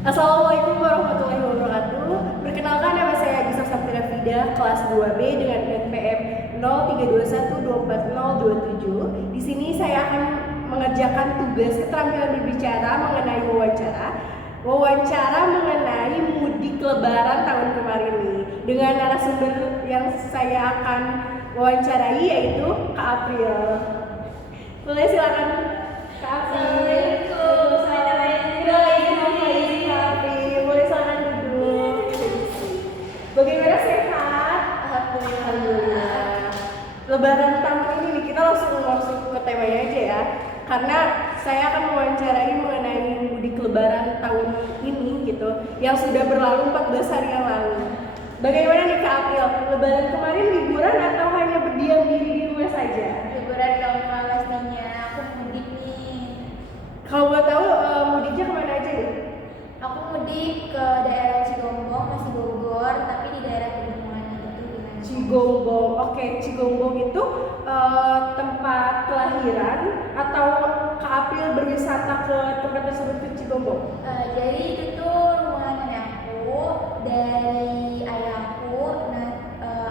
Assalamualaikum warahmatullahi wabarakatuh. Perkenalkan, nama saya Agustus Sapira Fida, kelas 2B dengan NPM 0321240027. Di sini saya akan mengerjakan tugas keterampilan berbicara mengenai wawancara mengenai mudik Lebaran tahun kemarin nih, dengan narasumber yang saya akan wawancarai yaitu Kak April. Boleh silakan Kak April. Bagaimana, sehat? Alhamdulillah. Lebaran tahun ini nih, kita langsung masuk ke temanya aja ya. Karena saya akan mewawancarai mengenai mudik Lebaran tahun ini gitu, yang sudah berlalu 14 hari yang lalu. Bagaimana nih Kak April? Lebaran kemarin liburan atau hanya berdiam diri di rumah saja? Liburan dong pastinya, aku mudik nih. Kalau mau tahu mudiknya kemana aja nih? Aku mudik ke daerah Cigombong, masih Bogor, tapi di daerah Pegunungan gitu gimana? Cigombong, oke. Cigombong itu tempat kelahiran atau Kak April berwisata ke tempat tersebut ke Cigombong? Jadi itu tuh rumah nenekku dari ayahku. Nah,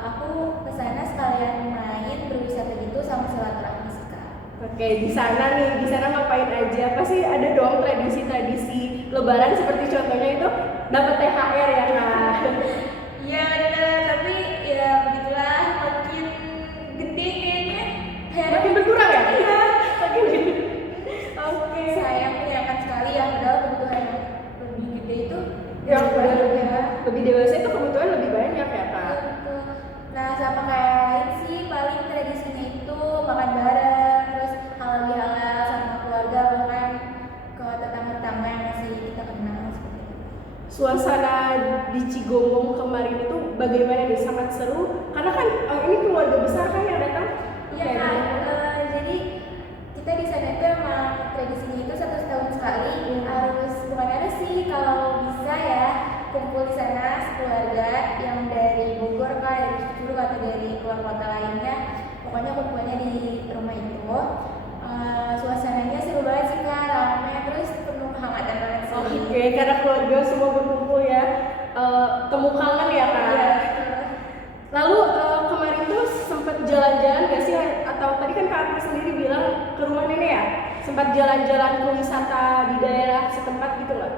aku kesana sekalian main berwisata gitu sama silaturahmi sih Kak. Oke, di sana ngapain aja? Pasti ada dong tradisi-tradisi Lebaran, seperti contohnya itu dapat THR ya Kak. Iya bener, tapi ya begitulah, makin gede kayaknya. Makin berkurang ya? Iya. Makin gede. Oke. Sayang menyenangkan sekali ya, padahal kebutuhan lebih gede itu Yang udah ya. lebih dewasa itu kebutuhan lebih banyak ya Kak. Iya, betul. Nah, sama kayak lain sih, paling tradisinya itu makan bareng, terus halal bihalal sama keluarga, bahkan ke tetangga-tetangga yang masih kita kenal seperti itu. Suasana di Cigombong kemarin itu bagaimana nih? Sangat seru karena kan ini keluarga besar kan yang datang. Iya kan, jadi kita di sana itu emang tradisinya itu 1 tahun sekali harus, bukan harus sih, kalau bisa ya kumpul di sana sekeluarga yang dari Bogor kah, dari Curug atau dari keluar kota lainnya, pokoknya kumpulnya di rumah itu. Suasananya seru banget sih Kak, ramai, terus penuh kehangatan banget sih. Oke, karena keluarga semua berkumpul ya. Temu kangen ya Kak. Iya. Lalu kemarin tuh sempat jalan-jalan gak sih? Atau tadi kan Kak April sendiri bilang ke rumah nenek ya? Sempat jalan-jalan ke wisata di daerah setempat gitu nggak?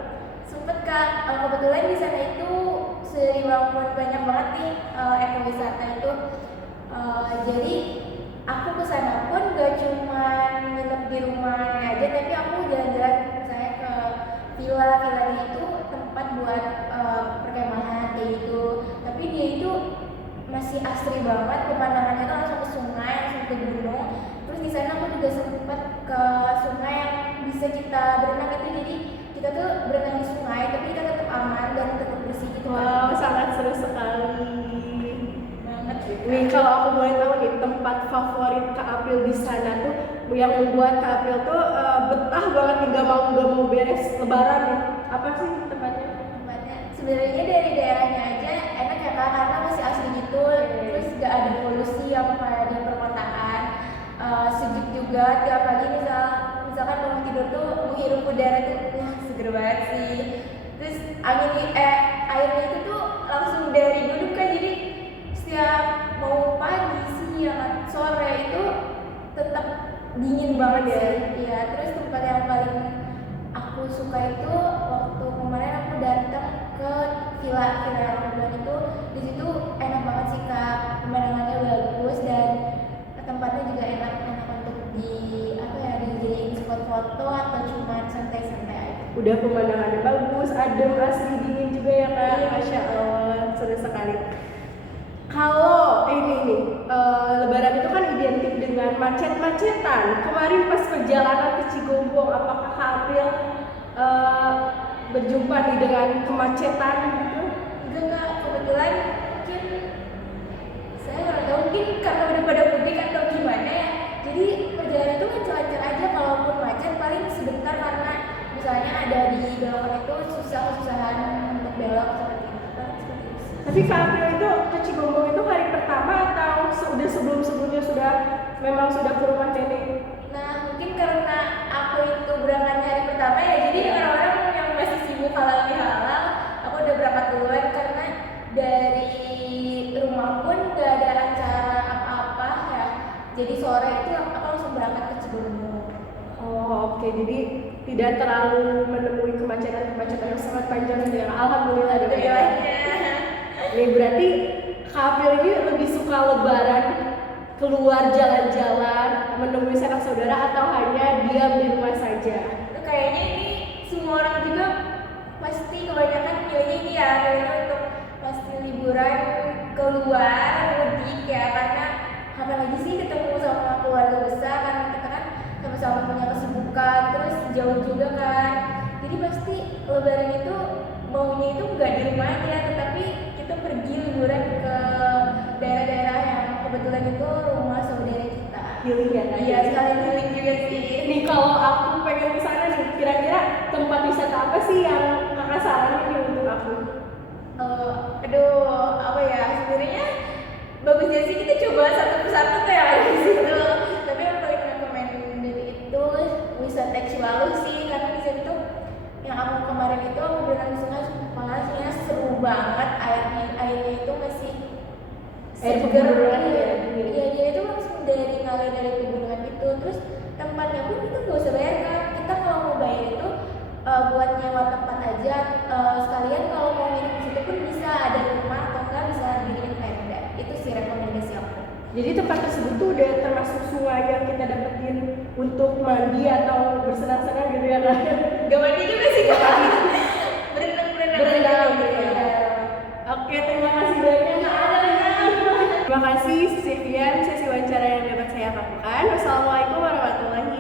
Sempet Kak, kebetulan di sana itu sering banyak banget nih ekowisata itu. Jadi aku kesana pun gak cuma nginep di rumah aja, tapi aku jalan-jalan misalnya ke villa-villanya itu tempat buat perkemahan kayak gitu. Tapi dia itu masih asri banget, pemandangannya tuh langsung ke sungai, langsung ke gunung. Terus di sana aku juga sempat ke sungai yang bisa kita berenang itu, jadi kita tuh berenang di sungai tapi kita tetap aman dan tetap bersih gitu. Wow, sangat seru sekali. Banget sih. Nih kalau aku boleh tahu nih, tempat favorit Kak April di sana tuh yang membuat Kak April tuh betah banget nih, gak mau beres Lebaran nih. Apa sih tempatnya? Tempatnya sebenarnya dari daerahnya aja enak ya Kak, karena masih asli gitu. Terus gak ada polusi yang kayak di perkotaan. Sejuk juga, tiap pagi misalkan mau tidur tuh menghirup udara tuh seger banget sih. Terus airnya itu tuh langsung dari duduk kan, jadi setiap mau pagi, siang, sore itu tetap dingin banget Iya. sih. Iya, terus tempat yang paling aku suka itu waktu kemarin aku datang ke villa yang aku bilang itu, di situ enak banget sih Kak, pemandangannya bagus dan tempatnya juga enak untuk dijadiin spot foto atau cuma santai-santai aja. Udah pemandangannya bagus, adem, asri, dingin juga ya Kak. Iya. Masya Allah, seru sekali. Kalau ini nih, Lebaran itu kan identik dengan macet-macetan. Kemarin pas perjalanan ke Cigombong, apakah Kak April berjumpa nih dengan kemacetan gitu? Enggak, kebetulan mungkin saya nggak tahu, mungkin karena udah pada mudik atau gimana ya, jadi perjalanan itu lancar-lancar aja. Kalaupun macet paling sebentar, karena misalnya ada di belokan itu susah-susahan untuk belok seperti itu. Tapi Kak April itu ke Cigombong itu hari pertama atau sudah sebelum-sebelumnya memang sudah ke rumah nenek? Nah, mungkin karena aku itu berangkatnya hari pertama ya, jadi orang-orang yang masih sibuk halal bihalal Oke, jadi tidak terlalu menemui kemacetan yang sangat panjang ya. Alhamdulillah dong ya. Ini berarti Kak ini lebih suka lebaran keluar jalan-jalan, menemui sanak saudara, atau hanya diam di rumah saja? Kayaknya ini semua orang juga pasti kebanyakan milihnya ini ya, milihnya untuk pasti liburan keluar mudik ya, karena kapan lagi sih ketemu sama keluarga besar, karena kita kan sama-sama punya kesibukan, terus jauh juga kan, jadi pasti lebaran itu maunya itu nggak di rumah aja, tetapi kita pergi liburan ke daerah-daerah yang kebetulan itu rumah saudara kita. Healing ya? Iya, sekalian healing juga sih. Nih kalau aku pengen ke sana nih, kira-kira tempat wisata apa sih yang kakak saranin nih untuk aku? Apa ya, sebenarnya bagusnya sih kita coba satu persatu tuh yang ada di situ. Tapi yang paling recommended itu wisata Ciwalu sih, karena di situ yang aku kemarin itu aku berenang di sungai, makanya seru banget, airnya itu masih Air segar. pegunungan ya? Iya, dia itu langsung dari ngalir dari pegunungan itu. Terus tempatnya pun kita nggak usah bayar kan, kita kalau mau bayar itu buat nyewa tempat aja, sekalian kalau mau nginep di situ pun bisa, ada rumah atau enggak bisa diriin tenda. Itu sih rekomendasi aku. Jadi tempat tersebut tuh udah termasuk sungai yang kita dapetin untuk mandi atau bersenang-senang gitu ya kan? Gak mandi juga sih kak. Berenang gitu ya. Oke, terima kasih banyak. Terima kasih Vivian, sesi wawancara yang dapat saya lakukan. Wassalamualaikum warahmatullahi